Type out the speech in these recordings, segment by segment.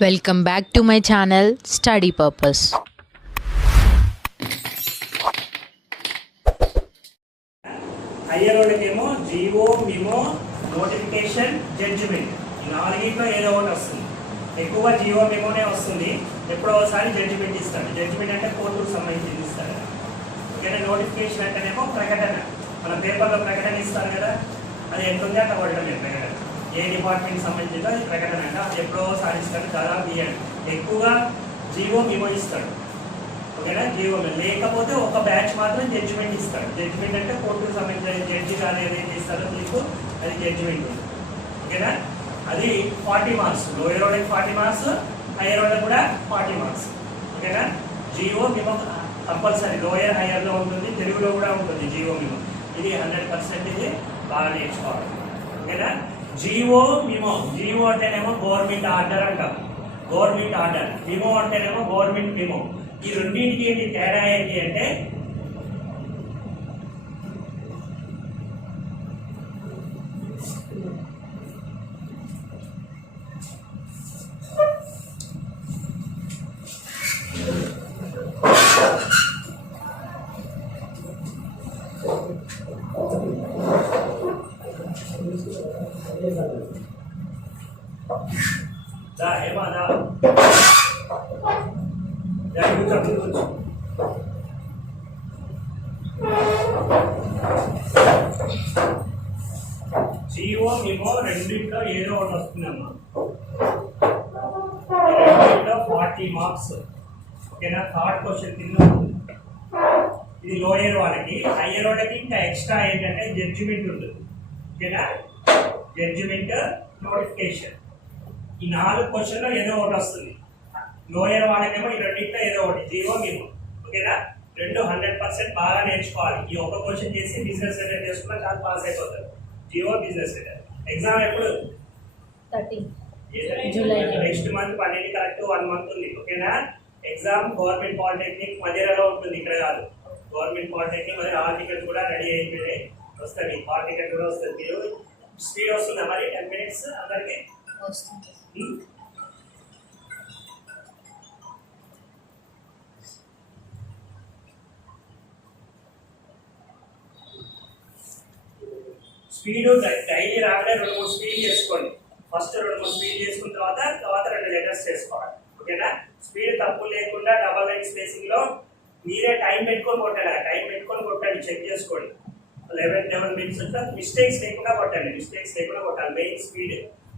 Welcome back to my channel Study Purpose. Higher వాళ్ళకేమో GO మిమో notification judgement ఈ నాలుగిట్లో ఏదో ఒకటి వస్తుంది. ఎక్కువగా జీవో మిమోనే వస్తుంది. ఎప్పుడో ఒకసారి జడ్జిమెంట్ ఇస్తాడు. జడ్జిమెంట్ అంటే కోర్టుకు సంబంధించి ఇస్తాడు. ఓకేనా. నోటిఫికేషన్ అంటేనేమో ప్రకటన, మన పేపర్లో ప్రకటన ఇస్తారు కదా, అది ఎంతుందో అట్లా కొట్టడమే ప్రకటన. ఏ డిపార్ట్మెంట్కి సంబంధించిందో అది ప్రకటన అంటే అది ఎప్పుడో సాధిస్తాడు. దాదాపు ఇయ్యాడు. ఎక్కువగా జీవో మిమో ఇస్తాడు. ఓకేనా. జీవో లేకపోతే ఒక బ్యాచ్ మాత్రం జడ్జిమెంట్ ఇస్తాడు. జడ్జిమెంట్ అంటే కోర్టుకు సంబంధించిన జడ్జి కానీ ఏదైతే ఇస్తారో మీకు అది జడ్జిమెంట్ ఉంది. ఓకేనా. అది 40 మార్క్స్. లోయర్ వాళ్ళకి 40 మార్క్స్, హైయర్ వాళ్ళకి కూడా 40 మార్క్స్. ఓకేనా. జీవో మిమో కంపల్సరీ లోయర్ హైయర్లో ఉంటుంది, తెలుగులో కూడా ఉంటుంది జీవో మిమో. ఇది 100% ఇది బాగా నేర్చుకోవాలి. ఓకేనా. జీవో మిమో, జీవో అంటేనేమో గవర్నమెంట్ ఆర్డర్ అంటాం, గవర్నమెంట్ ఆర్డర్. మిమో అంటేనేమో గవర్నమెంట్ మిమో. ఈ రెండింటికి ఏంటి తేడా ఏంటి అంటే జీవో మిమో రెండింటిలో ఏదో ఒకటి వస్తుందమ్మా. రెండింటిలో 40 మార్క్స్. ఓకేనా. థర్డ్ క్వశ్చన్ కింద ఉంటుంది. ఇది లోయర్ వాళ్ళకి. హయ్యర్ వాళ్ళకి ఇంకా ఎక్స్ట్రా ఏంటంటే జడ్జిమెంట్ ఉంటుంది. ఓకేనా. జడ్జిమెంట్, నోటిఫికేషన్, ఈ 4 క్వశ్చన్లో ఏదో ఒకటి వస్తుంది. లోయర్ వాళ్ళకేమో ఈ రెండింటిలో ఏదో ఒకటి జీవో మిమో. ఓకేనా. రెండు 100% బాగా నేర్చుకోవాలి. ఈ ఒక క్వశ్చన్ చేసి బిజినెస్ రిలేటెడ్ చేసుకున్నా చాలా పాస్ అయిపోతారు. GO business related. ఎగ్జామ్ ఎప్పుడు? 13 July. Next month 12 correct 1 month ఉంది. ఓకేనా. ఎగ్జామ్ గవర్నమెంట్ పాలిటెక్నిక్ మధ్యలో ఉంటుంది, ఇక్కడ కాదు. గవర్నమెంట్ పాలిటెక్నిక్ మరి హాల్ టికెట్ కూడా రెడీ అయిపోయినాయి, వస్తుంది. హాల్ టికెట్ కూడా వస్తుంది. మీరు స్పీడ్ వస్తుందా మరి? 10 minutes అందరికి వస్తుంది. స్పీడ్ డైలీ రాగానే 2-3 స్పీడ్ చేసుకోండి. ఫస్ట్ 2-3 స్పీడ్ చేసుకున్న తర్వాత 2 లెటర్స్ చేసుకోవాలి. ఓకేనా. స్పీడ్ తప్పు లేకుండా డబల్ లైన్ స్పేసింగ్ లో మీరే టైం పెట్టుకొని కొట్టాలి. టైం పెట్టుకొని కొట్టండి, చెక్ చేసుకోండి. 11 minutes మిస్టేక్స్ లేకుండా కొట్టండి. మిస్టేక్స్ లేకుండా కొట్టాలి. Main speed.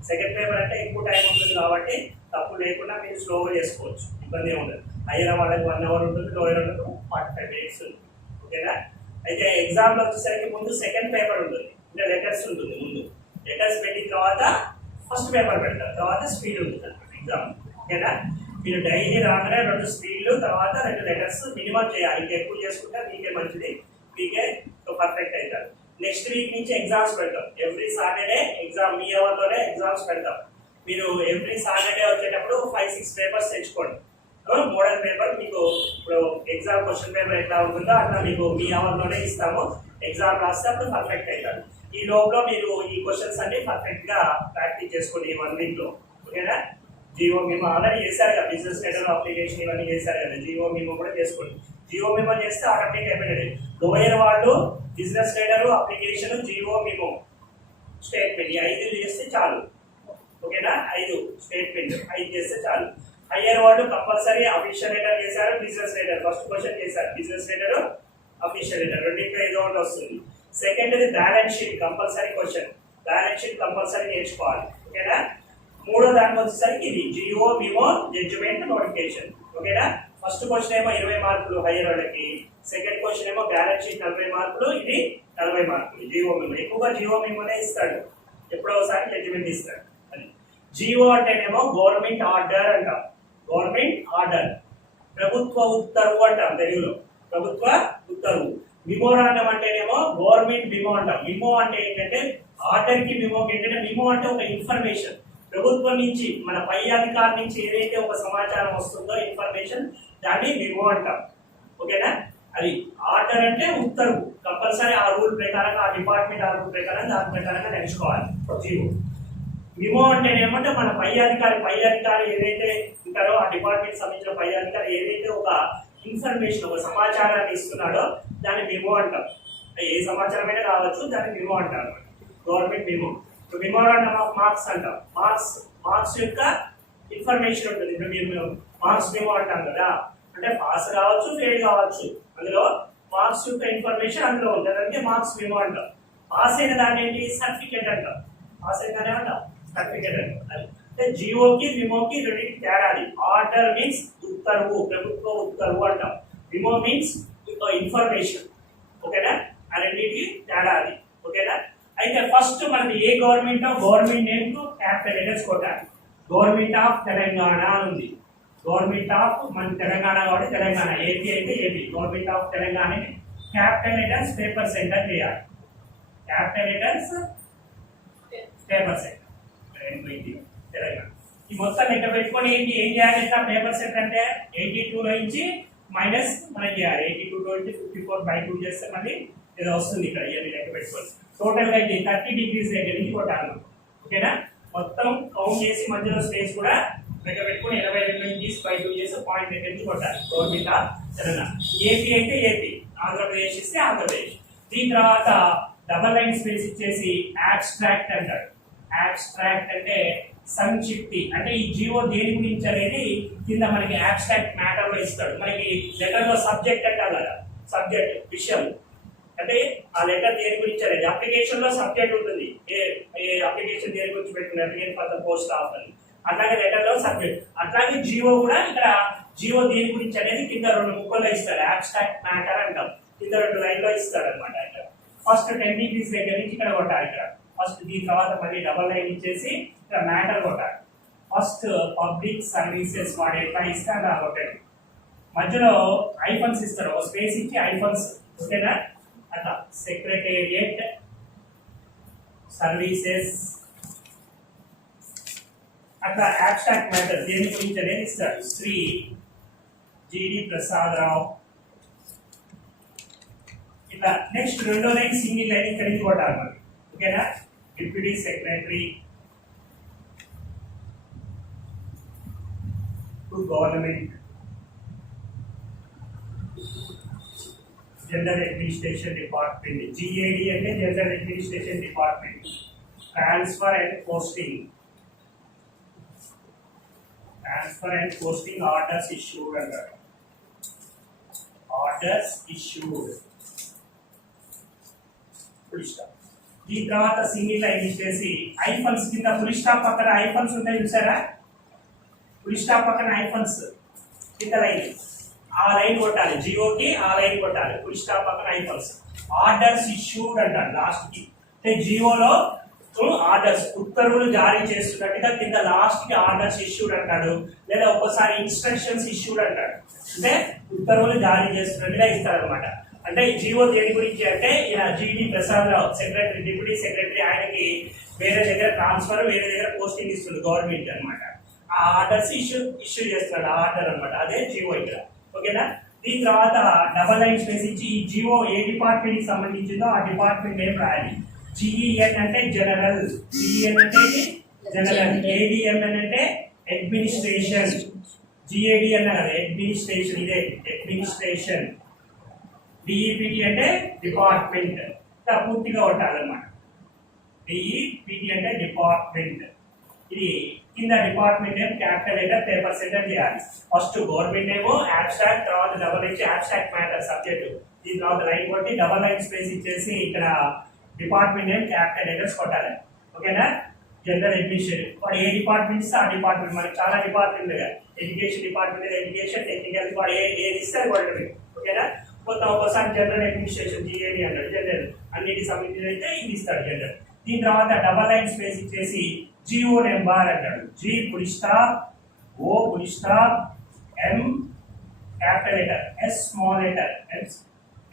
సెకండ్ పేపర్ అంటే ఎక్కువ టైం ఉంటుంది కాబట్టి తప్పు లేకుండా మీరు స్లోగా చేసుకోవచ్చు, ఇబ్బంది ఉండదు. హైయర్ వాళ్ళకి 1 hour ఉంటుంది, లోయర్ వాళ్ళకి 45 minutes ఉంటుంది. ఓకేనా. అయితే ఎగ్జామ్లో వచ్చేసరికి ముందు సెకండ్ పేపర్ ఉంటుంది, అంటే లెటర్స్ ఉంటుంది. ముందు లెటర్స్ పెట్టిన తర్వాత ఫస్ట్ పేపర్ పెడతారు, తర్వాత స్పీడ్ ఉంటుంది ఎగ్జామ్. ఓకేనా. మీరు డైలీ రాగానే 2 స్పీడ్లు, తర్వాత 2 లెటర్స్ మినిమం చేయాలి. ఇంకా ఎక్కువ చేసుకుంటే మీకే మంచిది, మీకే పర్ఫెక్ట్ అవుతారు. నెక్స్ట్ వీక్ నుంచి ఎగ్జామ్స్ పెడతాం. ఎవ్రీ సాటర్డే ఎగ్జామ్, మీ అవర్లోనే ఎగ్జామ్స్ పెడతాం. మీరు ఎవ్రీ సాటర్డే వచ్చేటప్పుడు 5-6 పేపర్స్ తెచ్చుకోండి. మోడల్ పేపర్ మీకు ఇప్పుడు ఎగ్జామ్ క్వశ్చన్ పేపర్ ఎట్లా ఉంటుందో అట్లా మీకు మీ అవర్లోనే ఇస్తాము. ఎగ్జామ్ రాస్తే అప్పుడు పర్ఫెక్ట్ అవుతారు. ఈ లోపల మీరు ఈ క్వశ్చన్స్ అన్ని పర్ఫెక్ట్ గా ప్రాక్టీస్ చేసుకోండి ఈ 1 week లో. ఓకేనా. జీవో మిమో ఆల్రెడీ చేశారు కదా, బిజినెస్ లెటర్ అప్లికేషన్ ఇవన్నీ చేశారు కదా. జీవో మిమో కూడా చేసుకోండి. జీవో మిమో చేస్తే ఆటోమేటిక్ అయిపోయింది. లోయర్ వాళ్ళు business letter, application, GO memo, statement, ఈ 5 చేస్తే చాలు. ఓకేనా. 5 స్టేట్మెంట్ 5 చేస్తే చాలు. హయ్యర్ వాళ్ళు కంపల్సరీ అఫీషియల్ లెటర్ చేశారు, బిజినెస్ లెటర్. ఫస్ట్ క్వశ్చన్ చేశారు బిజినెస్ లెటర్, అఫీషియల్ లెటర్, రెండింటిలో ఏదో ఒకటి వస్తుంది. Second balance sheet compulsory question. Balance sheet compulsory నేర్చుకోవాలి. ఓకేనా. మూడో దానికి వచ్చేసరికి ఇది జీవో మిమో జడ్జిమెంట్ నోటిఫికేషన్. ఓకేనా. ఫస్ట్ క్వశ్చన్ ఏమో 20 మార్కులు హయ్యర్ వాళ్ళకి, సెకండ్ క్వశ్చన్ ఏమో బ్యాలెన్స్ షీట్ 40 మార్కులు, ఇది 40 మార్కులు. జీవో మిమో ఎక్కువగా జీవో మిమోనే ఇస్తాడు, ఎప్పుడో ఒకసారి జడ్జిమెంట్ ఇస్తాడు. అది జీవో అంటేనేమో గవర్నమెంట్ ఆర్డర్ అంటాం. గవర్నమెంట్ ఆర్డర్, ప్రభుత్వ ఉత్తర్వు అంటాం తెలుగులో, ప్రభుత్వ ఉత్తర్వు. మిమోరాండం అంటేనేమో గవర్నమెంట్ మిమో అంటాం. మిమో అంటే ఏంటంటే ఆర్డర్ కి మిమోకి ఏంటంటే, మిమో అంటే ఒక ఇన్ఫర్మేషన్ ప్రభుత్వం నుంచి, మన పై అధికారి నుంచి ఏదైతే ఒక సమాచారం వస్తుందో ఇన్ఫర్మేషన్, దాన్ని మిమో అంటాం. ఓకేనా. అది ఆర్డర్ అంటే ఉత్తర్వు, కంపల్సరీ ఆ రూల్ ప్రకారంగా, ఆ డిపార్ట్మెంట్ ఆ రూల్ ప్రకారం దాని ప్రకారంగా నేర్చుకోవాలి జీవో. మిమో అంటే ఏమంటే మన పై అధికారి ఏదైతే ఉంటారో ఆ డిపార్ట్మెంట్ సంబంధించిన పై అధికారి ఏదైతే ఒక ఇన్ఫర్మేషన్ ఒక సమాచారాన్ని ఇస్తున్నాడో దాన్ని మిమో అంటాం. ఏ సమాచారమైనా కావచ్చు, దాన్ని మిమో అంటారు. గవర్నమెంట్ మిమో. మెమోరాండమ్ ఆఫ్ మార్క్స్ అంటాం. మార్క్స్ యొక్క ఇన్ఫర్మేషన్ ఉంటుంది. ఇప్పుడు మీరు మార్క్స్ మెమో అంటాం కదా, అంటే పాస్ కావచ్చు, ఫెయిల్ కావచ్చు, అందులో మార్క్స్ యొక్క ఇన్ఫర్మేషన్ అందులో ఉంటుంది. అంటే మార్క్స్ మెమో అంటాం. పాస్ అయిన దాన్ని ఏంటి సర్టిఫికేట్ అంటాం. పాస్ అయిన దాన్ని ఏమంటాం సర్టిఫికేట్ అంటాం. అంటే జియోకి మిమోకి రెండింటికి తేడాలి. ఆర్డర్ మీన్స్ ఉత్తర్వు, ప్రభుత్వ ఉత్తర్వు అంటాం. Memo means information. ఓకేనా? ఆ రెండింటికి తేడాలి. ఓకేనా? అయితే ఫస్ట్ మనది ఏ గవర్నమెంట్ నేమ్ క్యాపిటల్ లెటర్స్ కొట్టాలి. గవర్నమెంట్ ఆఫ్ తెలంగాణ ఉంది. గవర్నమెంట్ ఆఫ్ మన తెలంగాణ కాబట్టి తెలంగాణ. ఏపీ అయితే AP. Government of Telangana capital letters paper centre చేయాలి. Capital letters paper centre Telangana. ఈ మొత్తం లెక్క పెట్టుకొని ఏం చేయాలి? ఇట్లా పేపర్ సెంటర్ అంటే 82 లో నుంచి మైనస్ మనం చేయాలి. 82 లో నుంచి 54/2 చేస్తే మళ్ళీ ఏదో వస్తుంది ఇక్కడ. ఇవన్నీ లెక్క పెట్టుకోవాలి. టోటల్ గా ఇది 30 degrees దగ్గర నుంచి కొట్టాలి. ఓకేనా? మొత్తం కౌంట్ చేసి మధ్యలో స్పేస్ కూడా లెక్క పెట్టుకుని 22 నుంచి 2 చేసి పాయింట్ దగ్గర నుంచి కొట్టాలి. Government of Telangana. ఏపీ అయితే ఏపీ, ఆంధ్రప్రదేశ్ ఇస్తే ఆంధ్రప్రదేశ్. దీని తర్వాత డబల్ లైన్ స్పేస్ ఇచ్చేసి అబ్స్ట్రాక్ట్ అంటాడు. అబ్స్ట్రాక్ట్ అంటే సంక్షిప్తి. అంటే ఈ జియో దేని గురించి అనేది కింద మనకి అబ్స్ట్రాక్ట్ మ్యాటర్ లో ఇస్తాడు. మనకి లెటర్ లో సబ్జెక్ట్ అంటారు కదా, సబ్జెక్ట్ విషయం. అంటే ఆ లెటర్ దేని గురించి అనేది అప్లికేషన్ లో సబ్జెక్ట్ ఉంటుంది. ఏ అప్లికేషన్ దేని గురించి పెట్టుకున్నారు, application for the post of అని. అట్లాగే లెటర్ లో సబ్జెక్ట్. అట్లాగే జియో కూడా ఇక్కడ జియో దేని గురించి అనేది కింద 2 ముక్కల్లో ఇస్తాడు. అబ్స్ట్రాక్ట్ మ్యాటర్ అంటాం. కింద 2 లైన్ లో ఇస్తాడు అనమాట. ఫస్ట్ 10 degrees దగ్గర నుంచి ఇక్కడ కొట్టాలి. ఇక్కడ ఫస్ట్ దీని తర్వాత మళ్ళీ డబల్ లైన్ ఇచ్చేసి ఇక్కడ మ్యాటర్ కొట్టాలి. ఫస్ట్ పబ్లిక్ సర్వీసెస్ వాడు ఎట్లా ఇస్తే అలా కొట్టాడు. మధ్యలో ఐఫన్స్ ఇస్తాడు. ఒక స్పేస్ ఇచ్చి ఐఫన్స్. ఓకేనా? అట్లా సెక్రటేరియట్ సర్వీసెస్ అట్లా అబ్స్ట్రాక్ట్ మ్యాటర్ దేని గురించి అనేది ఇస్తాడు. శ్రీ జిడి ప్రసాదరావు. ఇట్లా నెక్స్ట్ రెండో లైన్ సింగిల్ లైన్ ఇక్కడ నుంచి కొట్టాలి మరి. ఓకేనా? Deputy secretary to government general administration department. GAD అంటే general administration department. Transfer and posting. Transfer and posting orders issued అంటారు. Orders issued. Full stop. దీని తర్వాత సింగిల్ లైన్ ఇచ్చేసి ఐఫన్స్ కింద ఫుల్ స్టాప్ పక్కన ఐఫన్స్ ఉంటాయి చూసారా? ఫుల్ స్టాప్ పక్కన ఐఫన్స్ కింద లైన్, ఆ లైన్ కొట్టాలి. జియోకి ఆ లైన్ కొట్టాలి. ఫుల్ స్టాప్ పక్కన ఐఫన్స్. ఆర్డర్స్ ఇష్యూడ్ అంటారు లాస్ట్ కి. అంటే జియోలో ఆర్డర్స్ ఉత్తర్వులు జారీ చేస్తున్నట్టుగా కింద లాస్ట్ కి ఆర్డర్స్ ఇష్యూడ్ అంటాడు. లేదా ఒక్కోసారి ఇన్స్ట్రక్షన్స్ ఇష్యూడ్ అంటాడు. అంటే ఉత్తర్వులు జారీ చేస్తున్నట్టుగా ఇస్తాడు అనమాట. అంటే జియో దేని గురించి అంటే ఇలా GD Prasadarao secretary, deputy secretary, ఆయనకి వేరే దగ్గర ట్రాన్స్ఫర్, వేరే దగ్గర పోస్టింగ్ ఇస్తుంది గవర్నమెంట్ అనమాట. ఆ ఆర్డర్స్ ఇష్యూ చేస్తున్నాడు. ఆ ఆర్డర్ అనమాట. అదే జియో ఇక్కడ. ఓకేనా? దీని తర్వాత డబల్ లైన్ స్పేస్ ఇచ్చి ఈ జియో ఏ డిపార్ట్మెంట్ కి సంబంధించిందో ఆ డిపార్ట్మెంట్ నేమ్ రాయాలి. జిఈఎన్ అంటే జనరల్, జిఈఎన్ అంటే జనరల్, ఏడిఎంఎన్ అంటే అడ్మినిస్ట్రేషన్, జిఏడి అన్నారు అడ్మినిస్ట్రేషన్, ఇదే అడ్మినిస్ట్రేషన్, డిఈపిటి అంటే డిపార్ట్మెంట్. పూర్తిగా కొట్టాలన్నమాట. డిఈపిటి అంటే డిపార్ట్మెంట్. ఇది కింద department name capital letter paper centre చేయాలి. ఫస్ట్ గవర్నమెంట్ నేమ్ అబ్స్ట్రాక్ట్, తర్వాత డబల్ ఇచ్చి అబ్స్ట్రాక్ట్ మ్యాటర్ సబ్జెక్ట్. దీని తర్వాత లైన్ కొట్టి డబల్ లైన్ స్పేస్ ఇచ్చేసి ఇక్కడ డిపార్ట్మెంట్ నేమ్ క్యాపిటల్ లెటర్స్ కొట్టాలి. ఓకేనా? General administration. వాడు ఏ డిపార్ట్మెంట్ ఇస్తే ఆ డిపార్ట్మెంట్. మనకి చాలా డిపార్ట్మెంట్ కదా, ఎడ్యుకేషన్ డిపార్ట్మెంట్, ఎడ్యుకేషన్, టెక్నికల్, వాడు ఏది ఇస్తే అది కొట్టడం. ఓకేనా? మొత్తం ఒక్కోసారి జనరల్ అడ్మినిస్ట్రేషన్ జిఏడి అన్నాడు. జనరల్ అన్నిటికి సంబంధించి అయితే ఇది ఇస్తాడు జనరల్. దీని తర్వాత డబల్ లైన్ స్పేస్ ఇచ్చేసి జిఓ నెంబర్ అంటాడు. G full stop, O full stop, M capital letter, S small letter, S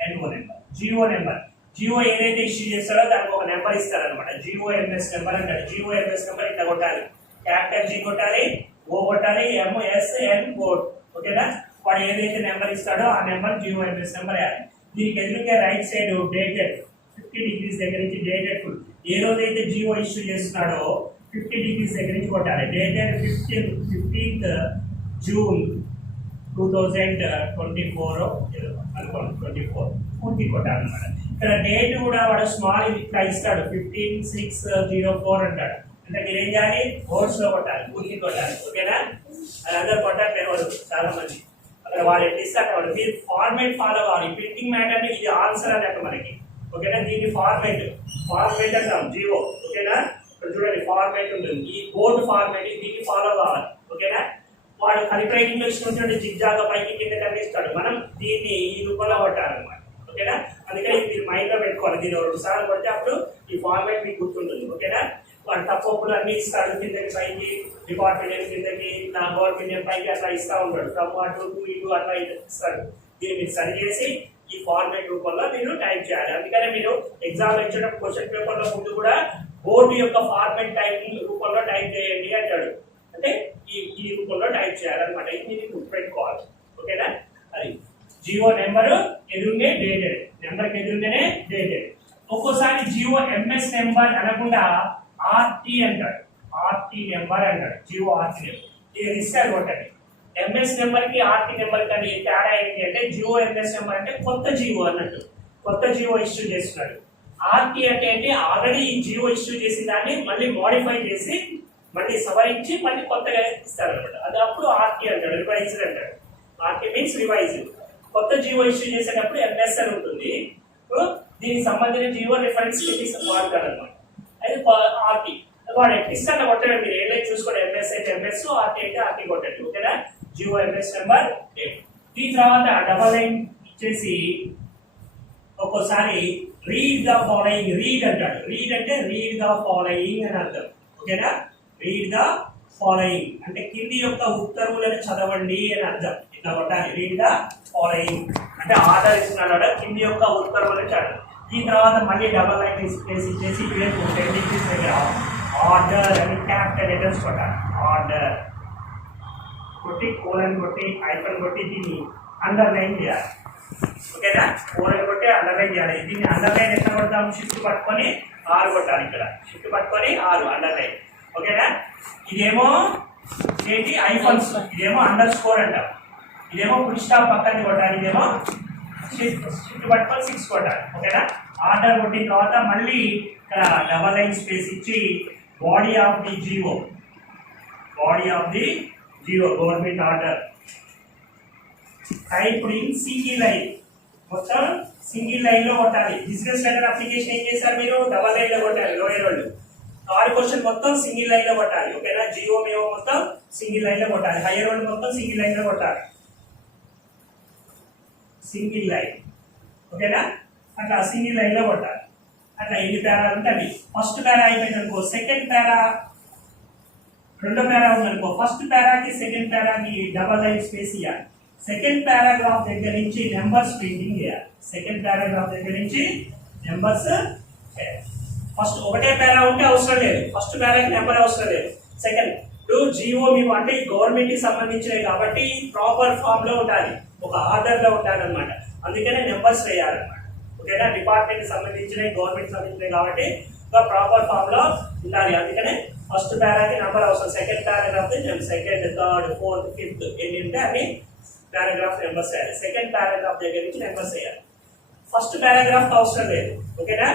NO number. GO number. GO ఏదైతే ఇష్యూ చేస్తాడో దానికి ఒక నెంబర్ ఇస్తారనమాట. జిఓఎంఎస్ నెంబర్ అంటాడు. జిఓఎంఎస్ నెంబర్ ఇట్లా కొట్టాలి. క్యాపిటల్ జి కొట్టాలి, ఓ కొట్టాలి, ఎంఎస్ఎన్ కోడ్. ఓకేనా? వాడు ఏదైతే నెంబర్ ఇస్తాడో ఆ నెంబర్ జిఓఎంఎస్ నెంబర్ వేయాలి. దీనికి ఎదురుగా రైట్ సైడ్ డేటెడ్ 50 degrees దగ్గర నుంచి డేటెడ్ ఫుల్. ఏ రోజైతే జియో ఇష్యూ చేస్తున్నాడో 50 degrees దగ్గర నుంచి కొట్టాలి. డేటెడ్ 15th June 2024 అనుకోండి, 24 పూర్తి కొట్టాలన్నమాట. ఇక్కడ డేట్ కూడా వాడు స్మాల్ ఇట్లా ఇస్తాడు, 15/6/04 అంటాడు. అంటే మీరు ఏం చేయాలి, బోర్డ్స్ లో కొట్టాలి, పూర్తి కొట్టాలి. ఓకేనా? అది అందరు కొట్టాలి ఎవరు చాలా మంది అక్కడ వాళ్ళు ఎట్లా ఇస్తారు వాళ్ళు. మీరు ఫార్మేట్ ఫాలో కావాలి. ప్రింటింగ్ మ్యాటర్ ఇది ఆన్సర్ అన్నట్టు మనకి. ఓకేనా? దీన్ని ఫార్మేట్ అంటాం, జీవో. ఓకేనా? ఇక్కడ చూడండి ఫార్మేట్ ఉంటుంది, ఈ బోర్డు ఫార్మేట్, దీన్ని ఫాలో కావాలి. ఓకేనా? వాడు కలిపి రైటింగ్ లో ఇచ్చినటువంటి జిగ్జాగా పైకి కింద కనిపిస్తాడు, మనం దీన్ని ఈ రూపంలో కొట్టాలన్నమాట. ఓకేనా? అందుకని మీరు మైండ్ లో పెట్టుకోవాలి. దీన్ని 2 సార్లు కొడితే అప్పుడు ఈ ఫార్మేట్ మీకు గుర్తుంటుంది. ఓకేనా? వాడు తప్పులు అన్ని ఇస్తాడు, కిందకి పైకి డిపార్ట్మెంట్ కిందకి, నా గవర్నమెంట్ పైకి అట్లా ఇస్తా ఉంటాడు. ఫ్రమ్ అటు టు ఇటు అట్లా ఇస్తాడు. దీన్ని మీరు సరి చేసి ఈ ఫార్మేట్ రూపంలో మీరు టైప్ చేయాలి. అందుకనే మీరు ఎగ్జామ్ ఇచ్చేటప్పుడు క్వశ్చన్ పేపర్ లో ముందు కూడా బోర్డు యొక్క ఫార్మేట్ టైపింగ్ రూపంలో టైప్ చేయండి అంటాడు. అంటే ఈ రూపంలో టైప్ చేయాలన్నమాట. ఇది మీరు గుర్తుపెట్టుకోవాలి. ఓకేనా? అది జియో నెంబర్ ఎదురునే డేటెడ్, నెంబర్కి ఎదురుగానే డేటెడ్. ఒక్కోసారి జియో ఎంఎస్ నెంబర్ అనకుండా ఆర్టీ అంటాడు, ఆర్టీ నెంబర్ అంటాడు. జియో ఆర్టీ నెంబర్ ఇది రిజిస్టర్ కొట్టండి. ఎంఎస్ నెంబర్ కి ఆర్టీ నెంబర్ కానీ తేడా ఏంటి అంటే, జియో ఎంఎస్ నెంబర్ అంటే కొత్త జియో అన్నట్టు, కొత్త జియో ఇష్యూ చేస్తున్నాడు. ఆర్టీ అంటే ఏంటి, ఆల్రెడీ ఈ జియో ఇష్యూ చేసిన దాన్ని మళ్ళీ మోడిఫై చేసి మళ్ళీ సవరించి మళ్ళీ కొత్తగా ఇస్తారు అనమాట. అది అప్పుడు ఆర్టీ అంటాడు, రివైజ్డ్ అంటాడు. RT means revised. కొత్త జియో ఇష్యూ చేసేటప్పుడు ఎంఎస్ అని ఉంటుంది. దీనికి సంబంధించిన జియో రిఫరెన్స్ వాడతాడు అనమాట. అది ఆర్టీ. వాడు ఎట్లా కొట్టడం మీరు ఏదైతే చూసుకోండి, ఎంఎస్ అయితే ఎంఎస్, ఆర్టీ అయితే ఆర్టీ కొట్టండి. ఓకేనా? GO MS number. దీని తర్వాత డబల్ లైన్ ఇచ్చేసి ఒక్కోసారి రీడ్ ద ఫాలోయింగ్, రీడ్ అంటాడు. రీడ్ అంటే రీడ్ ద ఫాలోయింగ్ అని అర్థం. ఓకేనా? రీడ్ ద ఫాలోయింగ్ అంటే కింది యొక్క ఉత్తర్వులను చదవండి అని అర్థం. ఇట్లా కొట్టాలి, రీడ్ ద ఫాలోయింగ్ అంటే ఆర్డర్ ఇస్తున్నాడు, కింది యొక్క ఉత్తర్వులను చదవండి. దీని తర్వాత మళ్ళీ డబల్ లైన్ ఇచ్చేసి దగ్గర ఆర్డర్ అని క్యాపిటల్ లెటర్స్ కొట్టాలి. ఆర్డర్ కొట్టి కోలన్ కొట్టి ఐఫన్ కొట్టి దీన్ని అండర్లైన్ చేయాలి. ఓకేనా? కోలన్ కొట్టి అండర్లైన్ చేయాలి. దీన్ని అండర్లైన్ ఎట్లా కొడతాం, షిఫ్ట్ పట్టుకొని 6 కొట్టాలి. ఇక్కడ షిఫ్ట్ పట్టుకొని 6 అండర్లైన్. ఓకేనా? ఇదేమో ఏంటి ఐఫన్స్, ఇదేమో అండర్ స్కోర్ అంటాం, ఇదేమో ఫుల్ స్టాప్ పక్కన కొట్టాలి, ఇదేమో షిఫ్ట్ పట్టుకొని 6 కొట్టాలి. ఓకేనా? ఆర్డర్ కొట్టిన తర్వాత మళ్ళీ ఇక్కడ డబల్ లైన్ స్పేస్ ఇచ్చి body of the GO, body of the GO government order type in single line, మొత్తం సింగిల్ లైన్ లో కొట్టాలి. బిజినెస్ లెటర్ అప్లికేషన్ ఏం చేశారు మీరు, డబల్ లైన్ లో కొట్టాలి. లోయర్ వాళ్ళు 6 క్వశ్చన్ మొత్తం సింగిల్ లైన్ లో కొట్టాలి. ఓకేనా? జియో మేము మొత్తం సింగిల్ లైన్ లో కొట్టాలి. హైయర్ వాళ్ళు మొత్తం సింగిల్ లైన్ లో కొట్టాలి, సింగిల్ లైన్. ఓకేనా? అట్లా సింగిల్ లైన్ లో కొట్టాలి. అట్లా ఎన్ని పేరాలు ఉంటుంది. ఫస్ట్ పేరా అయిపోయింది అనుకో, సెకండ్ పేరా, రెండో పేరా ఉందనుకో, ఫస్ట్ పేరాకి సెకండ్ పేరాకి డబల్ లైన్ స్పేస్ ఇవ్వాలి. సెకండ్ పారాగ్రాఫ్ దగ్గర నుంచి నెంబర్స్ ప్రింటింగ్ చేయాలి. సెకండ్ పారాగ్రాఫ్ దగ్గర నుంచి నెంబర్స్ చేయాలి. ఫస్ట్ ఒకటే పేరా ఉంటే అవసరం లేదు, ఫస్ట్ పేరాకి నెంబర్ అవసరం లేదు. సెకండ్ జియో మేము అంటే గవర్నమెంట్ కి సంబంధించినవి కాబట్టి ప్రాపర్ ఫామ్ లో ఉండాలి, ఒక ఆర్డర్ లో ఉండాలి అనమాట. అందుకనే నెంబర్స్ వేయాలన్నమాట. ఓకేనా? డిపార్ట్మెంట్ కి సంబంధించినవి, గవర్నమెంట్ సంబంధించినవి కాబట్టి ఒక ప్రాపర్ ఫామ్ లో ఉండాలి. అందుకనే ఫస్ట్ పారాకి నెంబర్ అవసరం. Second paragraph second, third, fourth, fifth ఎన్ని ఉంటే అన్ని పారాగ్రాఫ్ నెంబర్స్ వేయాలి. సెకండ్ పారాగ్రాఫ్ దగ్గర నుంచి నెంబర్స్ వేయాలి. ఫస్ట్ పారాగ్రాఫ్ అవసరం లేదు. ఓకేనా?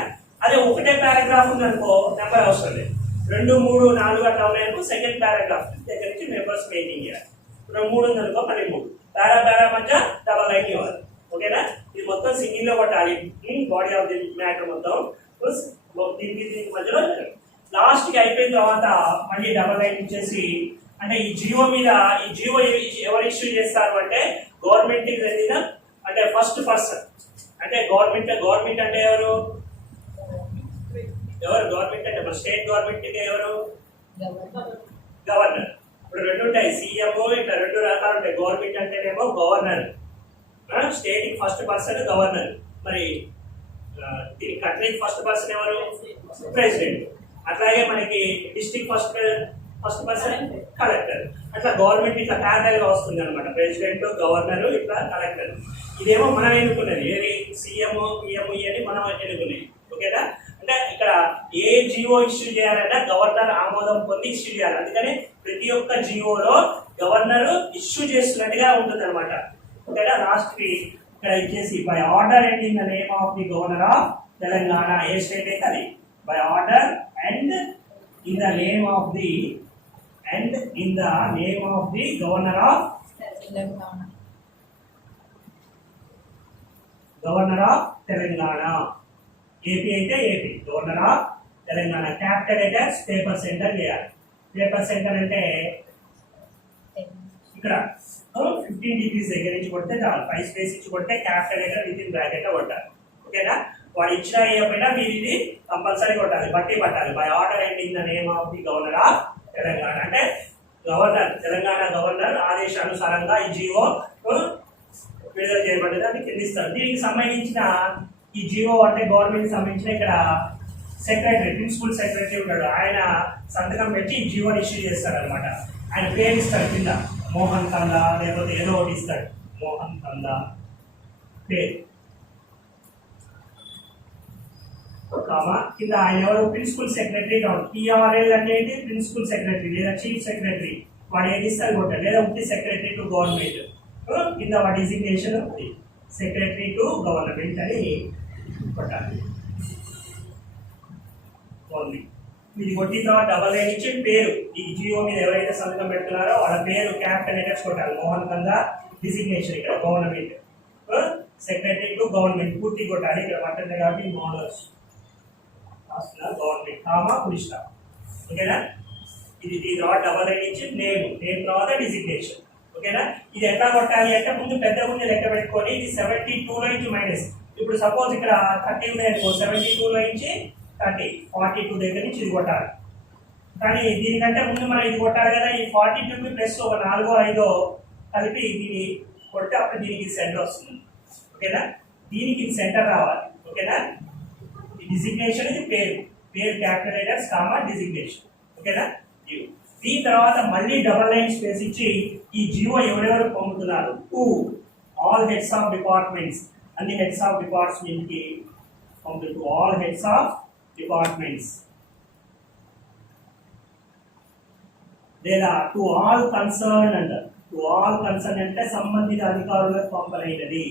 అదే ఒకటే పారాగ్రాఫ్ ఉందనుకో నెంబర్ అవసరం లేదు. 2, 3, 4 అట్లా ఉన్నాయనుకో సెకండ్ పారాగ్రాఫ్ దగ్గర నుంచి నెంబర్స్ మెయింటైన్ చేయాలి. 3 ఉందనుకో మళ్ళీ 3 పారా మధ్య డబల్ లైన్ ఇవ్వాలి. ఓకేనా? ఇది మొత్తం సింగిల్ లో కొట్టాలి. బాడీ ఆఫ్ ది మ్యాటర్ మొత్తం దీనికి మధ్యలో లాస్ట్ కి అయిపోయిన తర్వాత మళ్ళీ డబల్ లైన్ ఇచ్చేసి, అంటే ఈ జియో మీద, ఈ జియో ఎవరు ఇష్యూ చేస్తారు అంటే గవర్నమెంట్ కి చెందిన, అంటే ఫస్ట్ పర్సన్ అంటే గవర్నమెంట్ అంటే ఎవరు గవర్నమెంట్ అంటే మన స్టేట్ గవర్నమెంట్ ఎవరు, గవర్నర్. ఇప్పుడు 2 ఉంటాయి, సీఎం, ఇట్లా 2 రకాలు ఉంటాయి. గవర్నమెంట్ అంటేనేమో governor, state first person governor. మరి దీని కంట్రీకి ఫస్ట్ పర్సన్ ఎవరు, ప్రెసిడెంట్. అట్లాగే మనకి డిస్ట్రిక్ట్ ఫస్ట్ పర్సన్ కలెక్టర్. అట్లా గవర్నమెంట్ ఇట్లా ప్యారల్ గా వస్తుంది అనమాట. ప్రెసిడెంట్, గవర్నర్, ఇట్లా కలెక్టర్. ఇదేమో మనం ఎన్నుకున్నది, ఏది సీఎం, పిఎం అని మనం ఎన్నుకునేది. ఓకేనా? అంటే ఇక్కడ ఏ జియో ఇష్యూ చేయాలంటే గవర్నర్ ఆమోదం పొంది ఇష్యూ చేయాలి. అందుకని ప్రతి ఒక్క జియోలో గవర్నర్ ఇష్యూ చేస్తున్నట్టుగా ఉంటుంది అనమాట. ఓకేనా. లాస్ట్ కి ఇక్కడ ఇచ్చేసి by order and in the name of the governor of Telangana, a state అయితే అది by order and in the name of the governor of Telangana. AP అయితే AP, governor of Telangana. Capital letters paper centre చేయాలి. Paper centre అంటే ఇక్కడ 15 degrees దగ్గర నుంచి కొడితే చాలు, 5 స్పేస్ ఇచ్చి కొడితే capital letter with in bracket కొట్టాలి. ఓకేనా. వాడు ఇచ్చినా ఇవ్వకపోయినా మీరు ఇది కంపల్సరీ కొట్టాలి, బట్టి పట్టాలి. By order and in the name of the governor of Telangana అంటే తెలంగాణ గవర్నర్ ఆదేశానుసారంగా ఈ జియో విడుదల చేయబడ్డది అని కింద ఇస్తారు. దీనికి సంబంధించిన ఈ జియో అంటే గవర్నమెంట్ సంబంధించిన ఇక్కడ సెక్రటరీ, ప్రిన్సిపల్ సెక్రటరీ ఉన్నాడు, ఆయన సంతకం పెట్టి ఈ జియోని ఇష్యూ చేస్తాడు అనమాట. ఆయన పేరు ఇస్తాడు కింద, మోహన్ కందా లేకపోతే ఏదో ఒకటి ఇస్తాడు, మోహన్ కందా పేరు కింద. ఆయన ఎవరు? ప్రిన్సిపల్ సెక్రటరీ కావాలి. పిఆర్ఎల్ అంటే ఏంటి? ప్రిన్సిపల్ సెక్రటరీ లేదా చీఫ్ సెక్రటరీ. వాడు ఏది ఇస్తారు కొట్టాడు, లేదా ఉంటే సెక్రటరీ టు గవర్నమెంట్ కింద వాడి డిజిగ్నేషన్ సెక్రటరీ టు గవర్నమెంట్ అని కొట్టాలి. ఇది కొట్టిన తర్వాత డబల్ లైన్ ఇచ్చి పేరు, ఈ జియో మీద ఎవరైతే సంతకం పెడుతున్నారో వాళ్ళ పేరు క్యాపిటల్ లెటర్స్ కొట్టాలి. మోహన్ కందా డిజిగ్నేషన్ ఇక్కడ గవర్నమెంట్, సెక్రటరీ టు గవర్నమెంట్ పూర్తి కొట్టాలి. ఇక్కడ పట్టండి కాబట్టి మోడల్స్ గవర్నమెంట్ కామా పులిష్ట. ఓకేనా. ఇది తర్వాత డబల్ లైన్ ఇచ్చి నేమ్ తర్వాత డిజిగ్నేషన్. ఓకేనా. ఇది ఎట్లా కొట్టాలి అంటే ముందు పెద్ద ముందు లెక్క పెట్టుకొని ఇది 72లో నుంచి మైనస్. ఇప్పుడు సపోజ్ ఇక్కడ 30 ఉన్నాయి అనుకో, 72లో నుంచి 30, 42 దగ్గర నుంచి ఇది కొట్టాలి. కానీ దీనికంటే ముందు మనం ఇది కొట్టాలి కదా, ఈ 42కి ప్లస్ ఒక 4 5 కలిపి దీన్ని కొడితే అప్పుడు దీనికి సెంటర్ వస్తుంది. ఓకేనా. దీనికి సెంటర్ రావాలి. ఓకేనా. ఈ డిజిగ్నేషన్ ఇది పేరు క్యాపిటల్ లెటర్స్ కామా డిజిగ్నేషన్. ఓకేనా. దీని తర్వాత మళ్ళీ డబల్ లైన్ స్పేస్ ఇచ్చి ఈ జియో ఎవరెవరు పంపుతున్నారు to all heads of departments, అన్ని హెడ్స్ ఆఫ్ డిపార్ట్మెంట్ కి పంపు, to all heads of departments లేదా టు ఆల్ కన్సర్న్ అంటారు. టు ఆల్ కన్సర్న్ అంటే సంబంధిత అధికారులకు పంపనైనది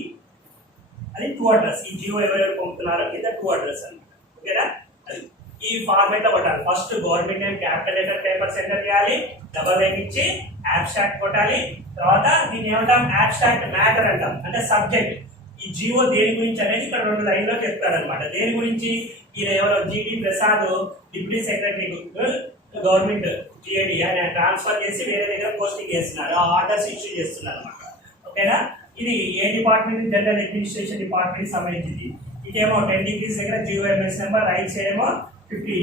అది టూ అడ్రస్. ఈ జియో ఎవరెవరు పంపుతున్నారో కింద టూ అడ్రస్ అన్నమాట. ఓకేనా. అది ఈ ఫార్మేట్ లో కొట్టాలి. First government name capital letter paper centre చేయాలి, డబల్ లైన్ ఇచ్చి అబ్స్ట్రాక్ట్ కొట్టాలి. తర్వాత దీన్ని ఏమంటాం? అబ్స్ట్రాక్ట్ మ్యాటర్ అంటాం, అంటే సబ్జెక్ట్. ఈ జియో దేని గురించి అనేది ఇక్కడ 2 లైన్లో చెప్తారు అనమాట. దేని గురించి? ఈయన ఎవరో GD Prasad deputy secretary government GID ఆయన ట్రాన్స్ఫర్ చేసి వేరే దగ్గర పోస్టింగ్ చేస్తున్నారు, ఆ ఆర్డర్స్ ఇష్యూ చేస్తున్నారు అనమాట. ఓకేనా. ఇది ఏ డిపార్ట్మెంట్? జనరల్ అడ్మినిస్ట్రేషన్ డిపార్ట్మెంట్ సంబంధించింది. ఇదేమో 10 degrees దగ్గర GO MS number, right side ఏమో 50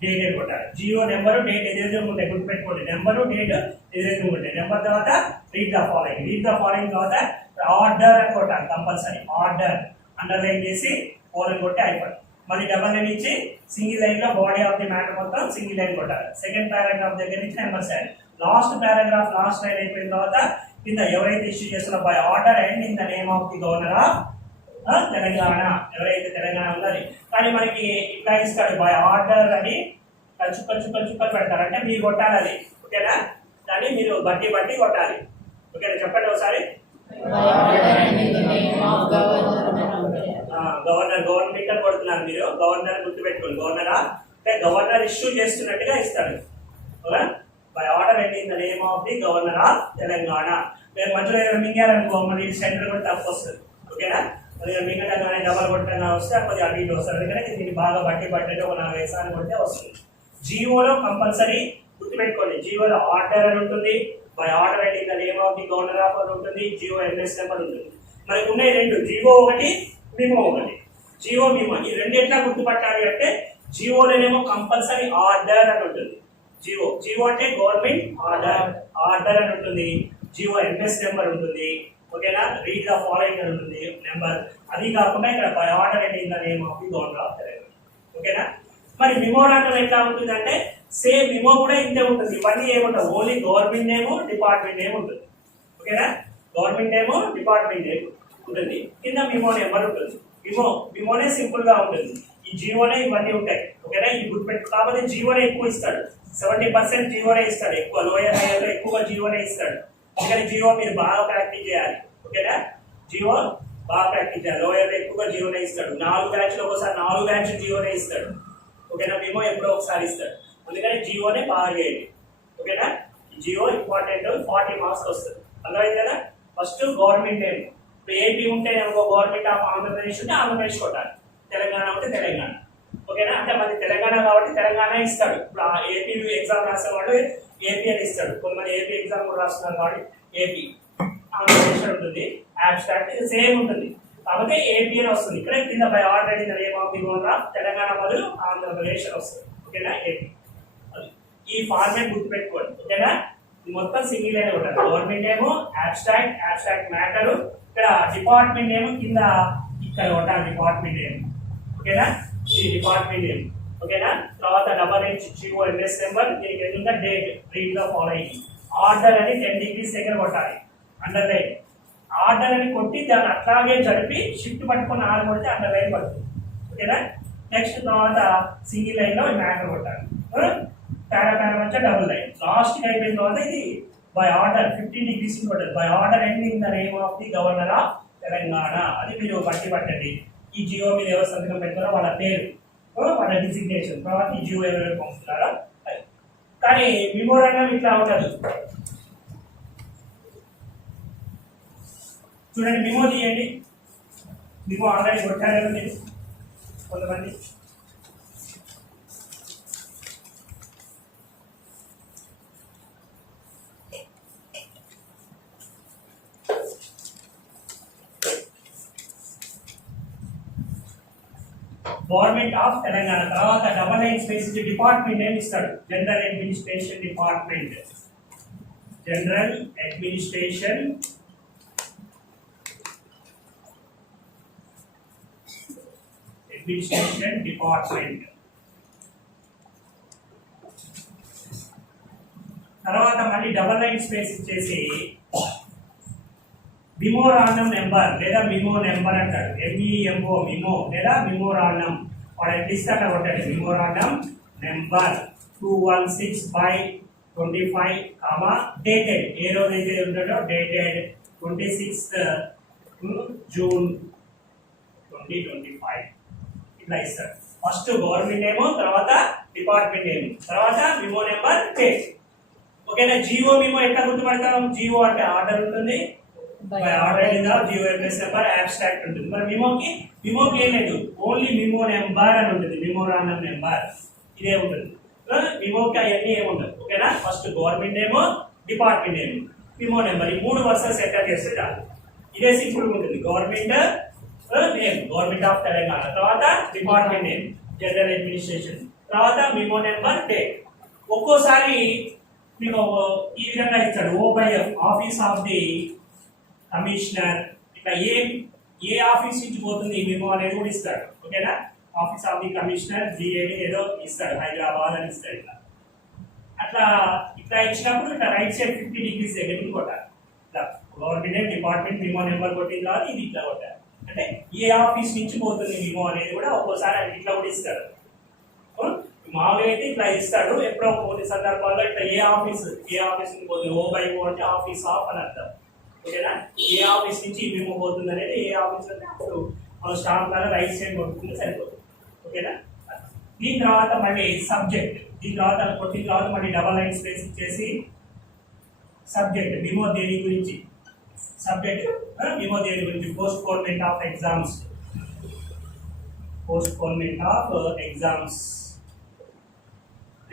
డేట్ కొట్టాలి. జియో నెంబరు డేట్ ఎదురెదురు ఉంటాయి, గుర్తుపెట్టుకోండి. నెంబరు డేట్ ఎదురెదురు ఉంటాయి. నెంబర్ తర్వాత రీడ్ ద ఫాలోయింగ్ తర్వాత ఆర్డర్ అని కొట్టాలి కంపల్సరీ. ఆర్డర్ అండర్లైన్ చేసి ఫోన్ కొట్టి అయిపోయింది. మళ్ళీ డబల్ లైన్ ఇచ్చి సింగిల్ లైన్ లో బాడీ ఆఫ్ ది మ్యాటర్ మొత్తం సింగిల్ లైన్ కొట్టాలి. సెకండ్ పారాగ్రాఫ్ దగ్గర నుంచి number 7. Last paragraph last line అయిపోయిన తర్వాత కింద ఎవరైతే ఇష్యూ చేస్తున్నా by order and in the name of the governor of Telangana, ఎవరైతే తెలంగాణ ఉందని. కానీ మనకి ఇట్లా ఇస్తాడు బై ఆర్డర్ అని చుక్కలు పెడతారు, అంటే మీరు కొట్టాలి అది. ఓకేనా. దాన్ని మీరు బట్టి కొట్టాలి. ఓకేనా. చెప్పండి ఒకసారి. గవర్నమెంట్ అని కొడుతున్నారు మీరు. గవర్నర్ గుర్తుపెట్టుకోండి. గవర్నరా అంటే గవర్నర్ ఇష్యూ చేస్తున్నట్టుగా ఇస్తాడు. By order and in the name of the governor of Telangana. మీరు మధ్యలో ఏదైనా మింగారనుకో మళ్ళీ సెంటర్ కూడా తప్పు వస్తుంది. ఓకేనా. మిగతా కానీ డబల్ కొట్టగా వస్తే కొద్దిగా అటు ఇటు వస్తారు. ఎందుకంటే దీన్ని బాగా బట్టి ఒక 4 సార్లు కొడితే వస్తుంది. జియోలో కంపల్సరీ గుర్తుపెట్టుకోండి. జియోలో ఆర్డర్ అని ఉంటుంది, by order and in the name of the governor of అని ఉంటుంది, జియో ఎంఎస్ నెంబర్ ఉంటుంది. మనకు ఉన్నాయి 2, జియో ఒకటి, మిమో ఒకటి. జియో మిమో ఈ 2 ఎట్లా గుర్తుపట్టాలి అంటే జియోలోనేమో కంపల్సరీ ఆర్డర్ అని ఉంటుంది. జియో అంటే గవర్నమెంట్ ఆర్డర్ అని ఉంటుంది. జియో ఎంఎస్ నెంబర్ ఉంటుంది. ఓకేనా. రీడ్ ద ఫాలోయింగ్ అని ఉంటుంది నెంబర్. అది కాకుండా ఇక్కడ by order and in the name of the governor of Telangana. ఓకేనా. మరి మెమోరాండం ఎట్లా ఉంటుంది అంటే సేమ్ మెమో కూడా ఇంతే ఉంటుంది. ఇవన్నీ ఏముంటుంది? Only government name, department name ఉంటుంది. ఓకేనా. గవర్నమెంట్ నేమ్, డిపార్ట్మెంట్ నేమ్ ఉంటుంది. కింద మెమో నెంబర్ ఉంటుంది. మెమోనే సింపుల్ గా ఉంటుంది. ఈ జీవోనే ఇవన్నీ ఉంటాయి. ఓకేనా, ఇది గుర్తుపెట్టు. కాకపోతే జీవోనే ఎక్కువ ఇస్తాడు, 70% జీవోనే ఇస్తాడు ఎక్కువ. లోయర్ హైయర్ లో ఎక్కువగా జీవోనే ఇస్తాడు. అందుకని జీవో మీరు బాగా ప్రాక్టీస్ చేయాలి. ఓకేనా, జీవో బాగా ప్రాక్టీస్ చేయాలి. లోయర్ లో ఎక్కువగా జీవోనే ఇస్తాడు. 4 బ్యాచ్లు ఒకసారి 4 బ్యాచ్లు జీవోనే ఇస్తాడు. ఓకేనా, మేము ఎప్పుడో ఒకసారి ఇస్తాడు. అందుకని జీవోనే బాగా చేయండి. ఓకేనా, జియో ఇంపార్టెంట్, 40 మార్క్స్ వస్తుంది. అర్థమైంది కదా. First government name. ఇప్పుడు ఏపీ ఉంటే గవర్నమెంట్ ఆఫ్ ఆంధ్రప్రదేశ్ ఉంటే ఆంధ్రప్రదేశ్ కొట్టాలి, తెలంగాణ ఉంటే తెలంగాణ. ఓకేనా, అంటే మనది తెలంగాణ కాబట్టి తెలంగాణ ఇస్తాడు. ఇప్పుడు ఆ ఏపీ ఎగ్జామ్ రాసే వాళ్ళు ఏపీ అని ఇస్తాడు. కొంతమంది ఏపీ ఎగ్జామ్ కూడా రాస్తున్నారు కాబట్టి ఏపీ. ఆంధ్రప్రదేశ్ ఉంటుంది, అబ్స్ట్రాక్ట్ సేమ్ ఉంటుంది కాబట్టి ఏపీ అని వస్తుంది. ఇక్కడ కింద by already name of the owner of Telangana బదులు ఆంధ్రప్రదేశ్ అని వస్తుంది. ఓకేనా, ఏపీ. ఈ ఫార్మాట్ గుర్తుపెట్టుకోండి. ఓకేనా, మొత్తం సింగిల్ అయిన ఉంటుంది. గవర్నమెంట్ ఏమో అబ్స్ట్రాక్ట్ మ్యాటర్. ఇక్కడ డిపార్ట్మెంట్ ఏమో కింద ఇక్కడ ఉంటారు డిపార్ట్మెంట్ ఏమో. ఓకేనా, ఈ డిపార్ట్మెంట్ ఏమో. ఓకేనా, తర్వాత HGO నెంబర్, దీనికి ఎదురుగా date, read the following. Order అని 10 degrees దగ్గర కొట్టాలి. అండర్లైన్ ఆర్డర్ అని కొట్టి దాన్ని అట్లాగే జరిపి షిఫ్ట్ పట్టుకొని ఆర్ కొడితే అండర్లైన్ పడుతుంది. ఓకేనా, నెక్స్ట్ తర్వాత సింగిల్ లైన్ లో మ్యాటర్ కొట్టాలి. పారా వచ్చే డబుల్ లైన్. లాస్ట్ అయిపోయిన తర్వాత ఇది బై ఆర్డర్ 15 degrees కొట్టదు. By order ending in the name of the governor of Telangana. అది మీరు పట్టండి. ఈ జియో మీద ఎవరు సంతకం పెడతారో వాళ్ళ పేరు, వాళ్ళ డిసిగ్నేషన్, తర్వాత ఈ జియో ఎవరు పంపుతున్నారో. కానీ మెమోరాండం ఇట్లా ఉండదు. చూడండి, మెమో తీయండి. మెమో ఆల్రెడీ కొట్టారు మీరు కొంతమంది. గవర్నమెంట్ ఆఫ్ తెలంగాణ తర్వాత double line space department name ఇస్తాడు. General administration department. General administration department. తర్వాత మళ్ళీ డబల్ లైన్ స్పేస్ ఇచ్చేసి మెమోరాండం నెంబర్ లేదా మిమో నెంబర్ అంటాడు. MEMO మిమో లేదా మెమోరాండం. వాడు ఎట్లిస్తే అట్లా కొట్టాడు. మెమోరాండం నెంబర్ 216/25, డేటెడ్, ఏ రోజు అయితే ఉంటాడో డేటెడ్ 26th June 2025. ఇట్లా ఇస్తాడు. ఫస్ట్ గవర్నమెంట్ నేమ్, తర్వాత డిపార్ట్మెంట్ నేమ్, తర్వాత మిమో నెంబర్, డేట్. ఓకేనా, జియో మిమో ఎట్లా గుర్తుపడతాం? జియో అంటే ఆర్డర్ ఉంటుంది, order GO MS number, abstract ఉంటుంది. మరి మిమోకి ఏం లేదు, ఓన్లీ మిమో నెంబర్ అని ఉంటుంది. మెమోరాండం నెంబర్ ఇదే ఉంటుంది. మిమోకి అవన్నీ ఏముండదు. ఓకేనా, first government name, department name, memo number, ఈ 3 వర్సెస్ ఎట్లా చేస్తే చాలు. ఇదే సింపుల్ ఉంటుంది. Government name, government of Telangana, తర్వాత డిపార్ట్మెంట్ నేమ్, జనరల్ అడ్మినిస్ట్రేషన్, తర్వాత మిమో నెంబర్, డేట్. ఒక్కోసారి మీకు ఈ విధంగా ఇస్తాడు. OBF, office of the commissioner. ఇట్లా ఏ ఆఫీస్ నుంచి పోతుంది ఈ మెమో అనేది కూడా ఇస్తాడు. ఓకేనా, office of the commissioner GAD ఏదో ఇస్తాడు, హైదరాబాద్ అని ఇస్తాడు. ఇట్లా ఇచ్చినప్పుడు ఇట్లా రైట్ సైడ్ 50 degrees దగ్గరికి కొట్టాలి. ఇట్లా గవర్నమెంట్ డిపార్ట్మెంట్ మిమో నెంబర్ కొట్టిన తర్వాత ఇది ఇట్లా కొట్టాలి. అంటే ఏ ఆఫీస్ నుంచి పోతుంది మిమో అనేది కూడా ఒక్కోసారి ఇట్లా కూడా ఇస్తాడు. మామూలుగా అయితే ఇట్లా ఇస్తాడు. ఎప్పుడో కొన్ని సందర్భాల్లో ఇట్లా ఏ ఆఫీస్ నుంచి పోతుంది, OBO అంటే ఆఫీస్ ఆఫ్ అని అర్థం. ఓకేనా, ఏ ఆఫీస్ నుంచి మేము పోతుంది అనేది ఏ ఆఫీస్ అంటే అప్పుడు మన స్టాంప్ లాగా రైట్ సైడ్ కొట్టుకుంటే సరిపోతుంది. ఓకేనా, దీని తర్వాత మళ్ళీ సబ్జెక్ట్. దీని తర్వాత కొట్టిన తర్వాత మళ్ళీ డబల్ లైన్ స్పేస్ ఇచ్చేసి సబ్జెక్ట్ మిమో దేని గురించి, సబ్జెక్ట్ మిమో దేని గురించి, postponement of exams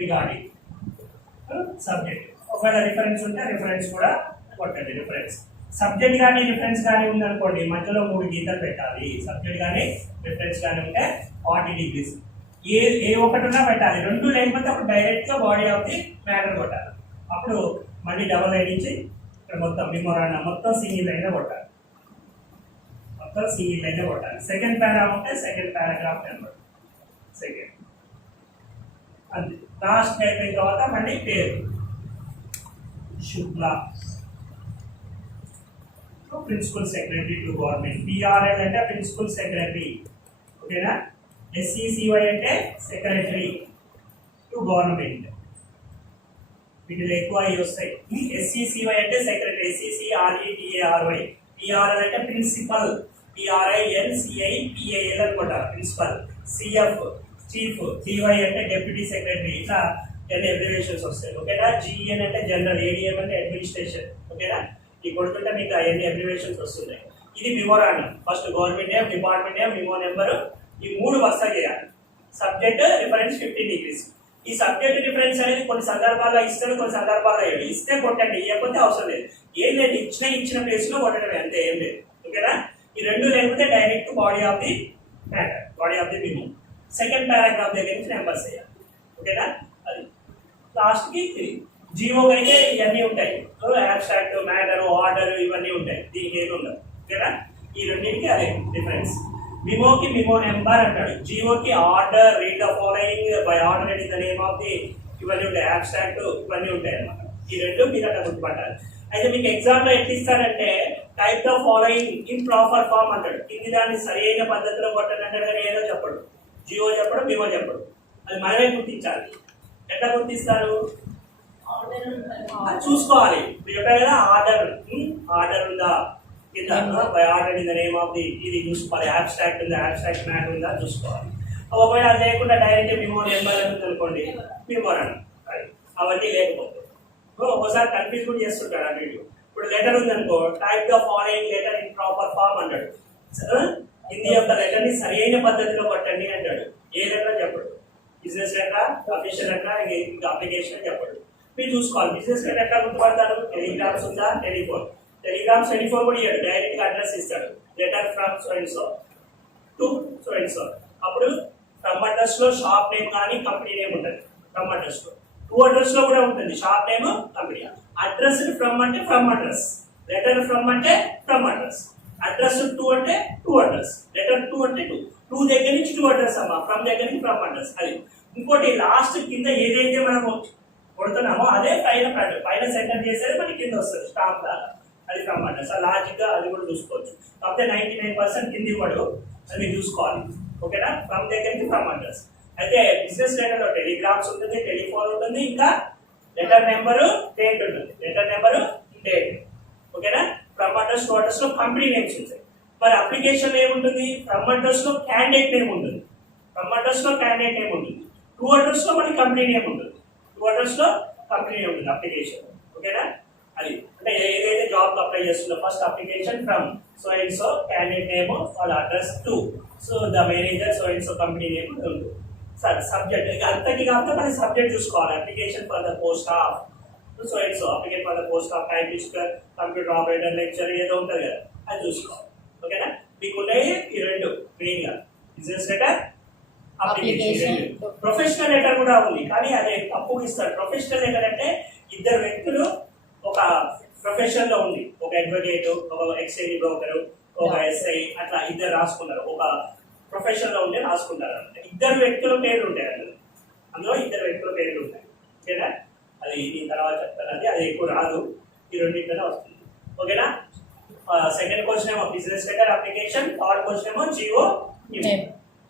regarding subject. ఒకవేళ రిఫరెన్స్ ఉంటే రిఫరెన్స్ కూడా కొట్టండి. రిఫరెన్స్ సబ్జెక్ట్ కానీ రిఫరెన్స్ కానీ ఉందనుకోండి, మధ్యలో 3 గీతలు పెట్టాలి. సబ్జెక్ట్ కానీ రిఫరెన్స్ కానీ ఉంటే 40 degrees. ఏ ఒకటి ఉన్నా పెట్టాలి. 2 లేకపోతే అప్పుడు డైరెక్ట్ గా బాడీ ఆఫ్ ది మ్యాటర్ కొట్టాలి. అప్పుడు మళ్ళీ డబల్ లైన్ ఇచ్చి ఇక్కడ మొత్తం మెమోరాండం మొత్తం సింగిల్ లైన్ లో కొట్టాలి. సెకండ్ పారా ఉంటే సెకండ్ పారాగ్రాఫ్ నెంబర్, సెకండ్. అంతే. లాస్ట్ అయిపోయిన తర్వాత మళ్ళీ పేరు Shukla, principal secretary to government. PRL అంటే ప్రిన్సిపల్ సెక్రటరీ. ఓకేనా, SECY అంటే సెక్రటరీ టు గవర్నమెంట్, వీటిలో ఎక్కువ అవి వస్తాయి. SECY అంటే సెక్రటరీ, SECRETARY, PRL అంటే ప్రిన్సిపల్, PRINCIPAL అనుకుంటా ప్రిన్సిపల్, CF చీఫ్, DY అంటే డెప్యూటీ సెక్రటరీ, ఇట్లా అన్ని అబ్రివేషన్స్ వస్తాయి. ఓకేనా. GN అంటే జనరల్, ADM అంటే అడ్మినిస్ట్రేషన్. ఓకేనా. ఈ కొడుకుంటే మీకు అవన్నీ అబ్రివేషన్స్ వస్తున్నాయి. ఇది memorandum. First government name, department name, memo number, ఈ 3 వరుస చేయాలి. Subject reference 15 degrees. ఈ సబ్జెక్ట్ రిఫరెన్స్ అనేది కొన్ని సందర్భాల్లో ఇస్తారు, కొన్ని సందర్భాల్లో ఇవ్వండి. ఇస్తే కొట్టండి, ఇవ్వకపోతే అవసరం లేదు. ఏం లేదు, ఇచ్చిన ప్లేస్ లో కొట్టడమే, అంతే, ఏం లేదు. ఓకేనా. ఈ 2 లేకపోతే direct body of the matter, body of the memo, second paragraph దగ్గర నుంచి నెంబర్స్ వేయాలి. ఓకేనా. అది లాస్ట్ కి 3. జీవో అయితే ఇవన్నీ ఉంటాయి, అబ్స్ట్రాక్ట్, మ్యాటర్, ఆర్డర్, ఇవన్నీ ఉంటాయి. దీనికి ఏమి ఉండదు. ఓకేనా. ఈ రెండింటికి అదే డిఫరెన్స్. మెమోకి మెమో నెంబర్ అంటాడు, జీవోకి order, read the following by order in the name of the, ఇవన్నీ ఉంటాయి. అబ్స్ట్రాక్ట్ ఇవన్నీ ఉంటాయి అన్నమాట. ఈ 2 మీరు అట్లా గుర్తుపట్టాలి. అయితే మీకు ఎగ్జామ్ లో ఎట్లా ఇస్తాడంటే type the following in proper form అంటాడు. కింది దాన్ని సరైన పద్ధతిలో కొట్టండి అంటాడు, కానీ ఏదో చెప్పడు. జీవో చెప్పడు, మెమో చెప్పడు. అది మనమే గుర్తించాలి. ఎట్లా గుర్తిస్తారు అది చూసుకోవాలి. మీరు చెప్పారు కదా, ఆర్డర్ ఉందా కింద, by order in the name of the, ఇది చూసుకోవాలి. అబ్స్ట్రాక్ట్ ఉందా, అబ్స్ట్రాక్ట్ మ్యాటర్ ఉందా చూసుకోవాలి. ఒకవేళ అది లేకుండా డైరెక్ట్ మెమో నెంబర్ ఉంది అనుకోండి, మెమోరాండం. అవన్నీ లేకపోతే ఒకసారి కన్ఫ్యూజ్ కూడా చేస్తుంటాడు ఆ వీడియో. ఇప్పుడు లెటర్ ఉంది అనుకో, type the following letter in proper form అంటాడు. హిందీ యొక్క లెటర్ ని సరైన పద్ధతిలో కొట్టండి అంటాడు. ఏ లెటర్ చెప్పడు. బిజినెస్ లెటర్, అఫీషియల్ లెటర్, ఇంకా అప్లికేషన్ చెప్పడు. మీరు చూసుకోవాలి. బిజినెస్ లెటర్ ఎట్లా గుర్తుపడతారు? టెలిగ్రామ్స్ ఉందా, టెలిఫోన్. టెలిగ్రామ్స్, టెలిఫోన్ కూడా ఇవ్వడు, డైరెక్ట్ గా అడ్రస్ ఇస్తాడు. Letter from so and so to so and so. అప్పుడు ఫ్రమ్ అడ్రస్ లో షాప్ నేమ్ కానీ కంపెనీ నేమ్ ఉంటుంది. ఫ్రమ్ అడ్రస్ లో, టు అడ్రస్ లో కూడా ఉంటుంది shop name, company. Address from అంటే ఫ్రమ్ అడ్రస్, లెటర్ ఫ్రమ్ అంటే ఫ్రమ్ అడ్రస్, అడ్రస్ టు అంటే టు అడ్రస్, లెటర్ టు అంటే టూ దగ్గర నుంచి టు అడ్రస్ అమ్మా, ఫ్రమ్ దగ్గర నుంచి ఫ్రమ్ అడ్రస్. అది ఇంకోటి లాస్ట్ కింద ఏదైతే మనము కొడుతున్నామో అదే పైన సెంటర్ చేసేది మనకి కింద వస్తుంది స్టాంప్ లాగా, అది ఫ్రమ్ అడ్రస్. ఆ లాజిక్ గా అది కూడా చూసుకోవచ్చు. కాకపోతే 99% కింద ఇవ్వడు, అది చూసుకోవాలి. ఓకేనా. ఫ్రమ్ దగ్గర నుంచి ఫ్రమ్ అడ్రస్. అయితే బిజినెస్ లెటర్ లో టెలిగ్రామ్స్ ఉంటుంది, టెలిఫోన్ ఉంటుంది, ఇంకా లెటర్ నెంబరు, డేట్ ఉంటుంది. Letter number, date. ఓకేనా. ఫ్రమ్ అడ్రస్, టు అడ్రస్ లో కంపెనీ నేమ్స్ ఉంటాయి. మరి అప్లికేషన్ ఏముంటుంది? ఫ్రమ్ అడ్రస్ లో క్యాండిడేట్ నేమ్ ఉంటుంది, ఫ్రమ్ అడ్రస్ లో క్యాండిడేట్ నేమ్ ఉంటుంది, టు అడ్రస్ లో మనకి కంపెనీ నేమ్ ఉంటుంది, టు అడ్రస్ లో కంపెనీ నేమ్ ఉంటుంది అప్లికేషన్. ఓకేనా. అది అంటే ఏదైతే జాబ్ అప్లై చేస్తుందో first application from so and so, candidate name, వాళ్ళ address to, so the manager so and so, company name ఉంటుంది. సార్ సబ్జెక్ట్ ఇక అంతకి కాకపోతే మన సబ్జెక్ట్ చూసుకోవాలి. Application for the post of so and so, application for the post of typist, computer operator, lecture ఏదో ఉంటుంది కదా, అది చూసుకోవాలి. ఓకేనా. మీకు ఉన్నాయి ఈ 2 మెయిన్ గా, business letter, application. Professional letter కూడా ఉంది, కానీ అదే తప్పు ఇస్తాడు. ప్రొఫెషనల్ లెటర్ అంటే 2 వ్యక్తులు ఒక ప్రొఫెషన్ లో ఉంది, ఒక అడ్వకేట్, ఒక ఎక్స్చేంజ్ బ్రోకర్, ఒక SI, అట్లా 2 రాసుకున్నారు. ఒక ప్రొఫెషన్ లో ఉండే రాసుకుంటారు అంటే 2 వ్యక్తుల పేర్లు ఉంటాయి అందులో 2 వ్యక్తుల పేర్లు ఉంటాయి. ఓకేనా. అది దీని తర్వాత చెప్తాను. అది ఎక్కువ రాదు, ఈ 2 వస్తుంది. ఓకేనా. సెకండ్ క్వశ్చన్ ఏమో business letter, application. Third question ఏమో జీవో మెమో,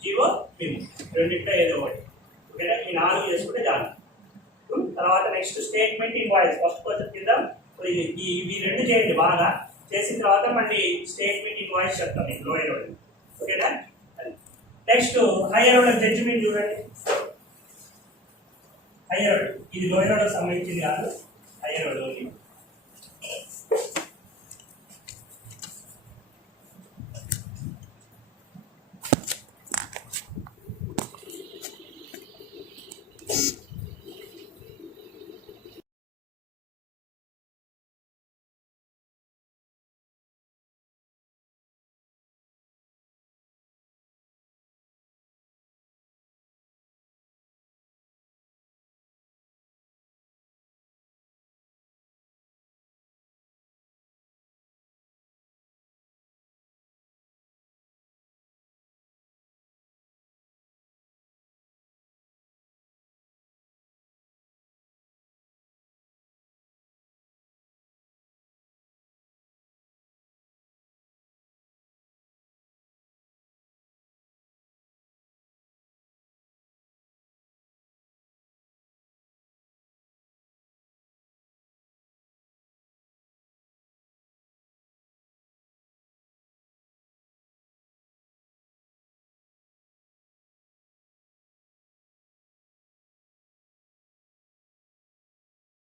జీవో మెమో, 2 ఏదో ఒకటి. ఓకేనా. ఈ 4 చేసుకుంటే చాలు. తర్వాత next statement invoice. First question కింద ఇవి 2 చేయండి బాగా. చేసిన తర్వాత మళ్ళీ స్టేట్మెంట్ ఇన్వాయిస్ చెప్తాం మీకు లోయర్ రోడ్. ఓకేనా. నెక్స్ట్ హైయర్ ఆర్డర్ జడ్జిమెంట్ చూడండి. హైయర్ ఆర్డర్ ఇది లోయర్ ఆర్డర్ సంబంధించింది కాదు, హైయర్ ఆర్డర్